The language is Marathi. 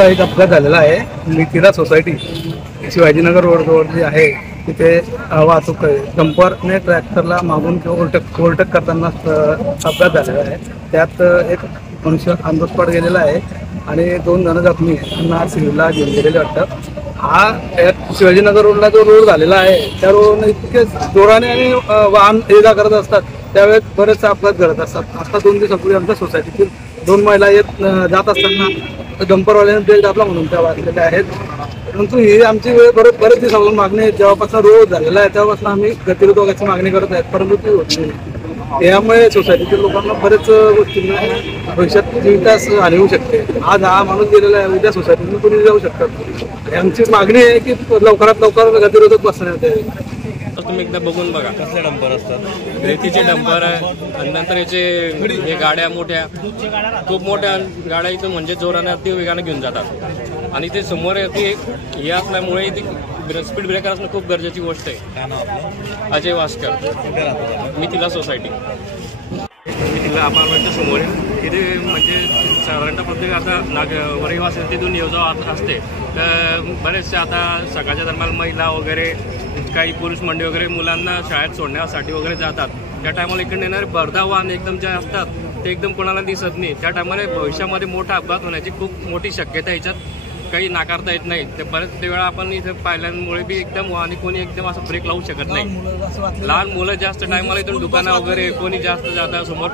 आता एक अपघात झालेला आहे मिथिला सोसायटी शिवाजीनगर रोडजवळ जी आहे तिथे वाहतूक डंपरने ट्रॅक्टरला मागून ओव्हरटेक करताना अपघात झालेला आहे। त्यात एक मनुष्य ऑन द स्पॉट गेलेला आहे आणि 2 जण जखमी त्यांना सिव्हिलला घेऊन गेलेले वाटतं। हा शिवाजीनगर रोडला जो रोड झालेला आहे त्या रोडने इतके जोराने आणि वाहन ये जा करत असतात त्यावेळेस बरेचसे अपघात घडत असतात। आता 2 दिवसापूर्वी आमच्या सोसायटीतील 2 महिला जात असताना डंपरवाल्याने ब्रेक दाबला म्हणून त्या वाचलेल्या आहेत। परंतु ही आमची वेळ बरेच दिवसापासून मागणी आहे, जेव्हापासून रोड झालेला आहे तेव्हापासून आम्ही गतिरोधकाची मागणी करत आहेत, परंतु ती होत नाही। यामुळे सोसायटीतील लोकांना बरेच गोष्टींना भविष्यात जीवितास हानी होऊ शकते। आज हा माणूस गेलेला आहे, उद्या सोसायटीतून कोणी जाऊ शकतात। आमची मागणी आहे की लवकरात लवकर गतिरोधक बसण्यात यावे। तुम्ही एकदा बघून बघा कसले डंपर असतात, रेतीचे डंपर आहे आणि नंतर याचे गाड्या मोठ्या खूप मोठ्या गाड्या इथून म्हणजे जोराने अति वेगाने घेऊन जातात आणि ते समोर हे असल्यामुळे स्पीड ब्रेकर असणं खूप गरजेची गोष्ट आहे। अजय वास्कर, मिथिला सोसायटी, मिथिला अपार्टमेंटच्या समोर तिथे म्हणजे साधारणतः प्रत्येक आता रहिवासी तिथून येऊ असते तर बरेचसे आता सकाळच्या दरम्यान महिला वगैरे काही पुरुष मंडळी वगैरे मुलांना शाळेत सोडण्यासाठी वगैरे जातात। त्या टायमाला इकडे येणारे भरधाव वाहन एकदम जे असतात ते एकदम कोणाला दिसत नाही। त्या टायमाला भविष्यामध्ये मोठा अपघात होण्याची खूप मोठी शक्यता याच्यात काही नाकारता येत नाही। ते बरेच वेळा आपण इथे पाहिल्यामुळे बी एकदम आणि कोणी एकदम असं ब्रेक लावू शकत नाही। लहान मुलं जास्त टायमाला इथून दुकानं वगैरे कोणी जास्त जातात समोर